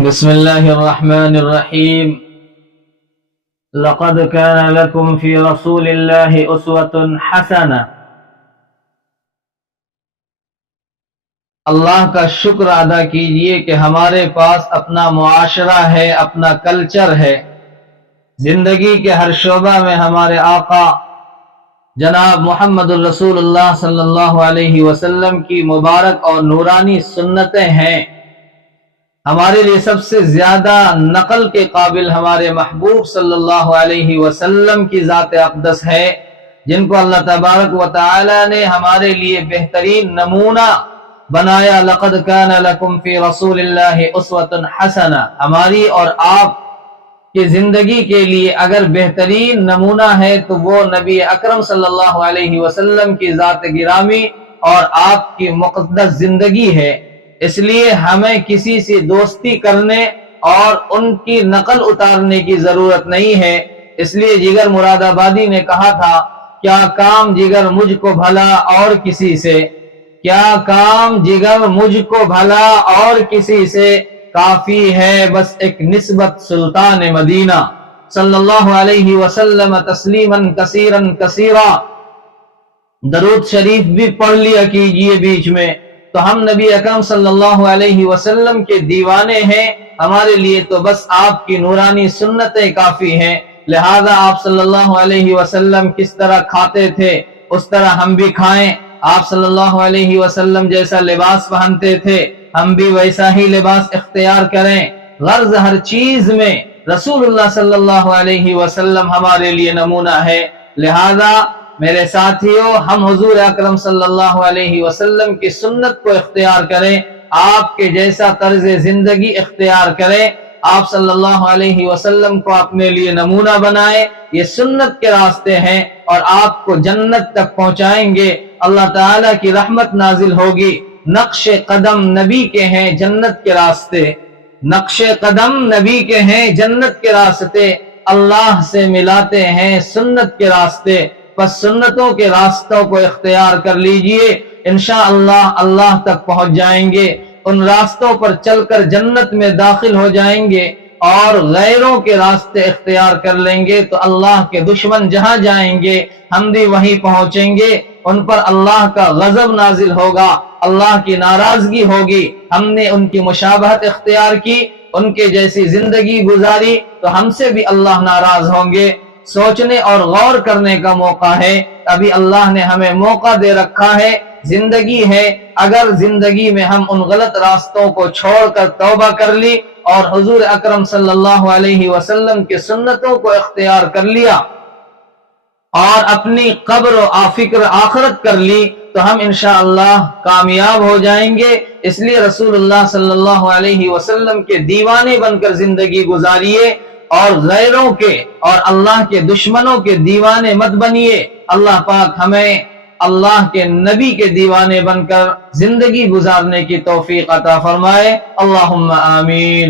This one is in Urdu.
بسم الله الرحمن الرحيم. لقد كان لكم في رسول الله أسوة حسنة. اللہ کا شکر ادا کیجئے کہ ہمارے پاس اپنا معاشرہ ہے، اپنا کلچر ہے. زندگی کے ہر شعبہ میں ہمارے آقا جناب محمد الرسول اللہ صلی اللہ علیہ وسلم کی مبارک اور نورانی سنتیں ہیں. ہمارے لیے سب سے زیادہ نقل کے قابل ہمارے محبوب صلی اللہ علیہ وسلم کی ذات اقدس ہے، جن کو اللہ تبارک و تعالی نے ہمارے لیے بہترین نمونہ بنایا. لقد کان لکم فی رسول اللہ اسوۃ حسنہ. ہماری اور آپ کی زندگی کے لیے اگر بہترین نمونہ ہے تو وہ نبی اکرم صلی اللہ علیہ وسلم کی ذات گرامی اور آپ کی مقدس زندگی ہے. اس لیے ہمیں کسی سے دوستی کرنے اور ان کی نقل اتارنے کی ضرورت نہیں ہے. اس لیے جگر مراد آبادی نے کہا تھا، کیا کام جگر مجھ کو بھلا اور کسی سے، کیا کام جگر مجھ کو بھلا اور کسی سے، کافی ہے بس ایک نسبت سلطان مدینہ صلی اللہ علیہ وسلم تسلیما کثیرا کثیرا. درود شریف بھی پڑھ لیا کیجئے بیچ میں. تو ہم نبی اکرم صلی اللہ علیہ وسلم کے دیوانے ہیں، ہمارے لیے تو بس آپ کی نورانی سنتیں کافی ہیں. لہذا آپ صلی اللہ علیہ وسلم کس طرح کھاتے تھے اس طرح ہم بھی کھائیں. آپ صلی اللہ علیہ وسلم جیسا لباس پہنتے تھے ہم بھی ویسا ہی لباس اختیار کریں. غرض ہر چیز میں رسول اللہ صلی اللہ علیہ وسلم ہمارے لیے نمونہ ہے. لہذا میرے ساتھیوں، ہم حضور اکرم صلی اللہ علیہ وسلم کی سنت کو اختیار کریں، آپ کے جیسا طرز زندگی اختیار کریں. آپ صلی اللہ علیہ وسلم کو اپنے لیے نمونہ بنائیں. یہ سنت کے راستے ہیں اور آپ کو جنت تک پہنچائیں گے. اللہ تعالیٰ کی رحمت نازل ہوگی. نقش قدم نبی کے ہیں جنت کے راستے، نقش قدم نبی کے ہیں جنت کے راستے. اللہ سے ملاتے ہیں سنت کے راستے. بس سنتوں کے راستوں کو اختیار کر لیجئے، انشاءاللہ اللہ تک پہنچ جائیں گے. ان راستوں پر چل کر جنت میں داخل ہو جائیں گے اور غیروں کے راستے اختیار کر لیں گے تو اللہ کے دشمن جہاں جائیں گے ہم بھی وہیں پہنچیں گے. ان پر اللہ کا غضب نازل ہوگا، اللہ کی ناراضگی ہوگی. ہم نے ان کی مشابہت اختیار کی، ان کے جیسی زندگی گزاری تو ہم سے بھی اللہ ناراض ہوں گے. سوچنے اور غور کرنے کا موقع ہے. ابھی اللہ نے ہمیں موقع دے رکھا ہے، زندگی ہے. اگر زندگی میں ہم ان غلط راستوں کو چھوڑ کر توبہ کر لی اور حضور اکرم صلی اللہ علیہ وسلم کی سنتوں کو اختیار کر لیا اور اپنی قبر و فکر آخرت کر لی تو ہم انشاءاللہ کامیاب ہو جائیں گے. اس لیے رسول اللہ صلی اللہ علیہ وسلم کے دیوانے بن کر زندگی گزاریے اور غیروں کے اور اللہ کے دشمنوں کے دیوانے مت بنیے. اللہ پاک ہمیں اللہ کے نبی کے دیوانے بن کر زندگی گزارنے کی توفیق عطا فرمائے. اللہم آمین.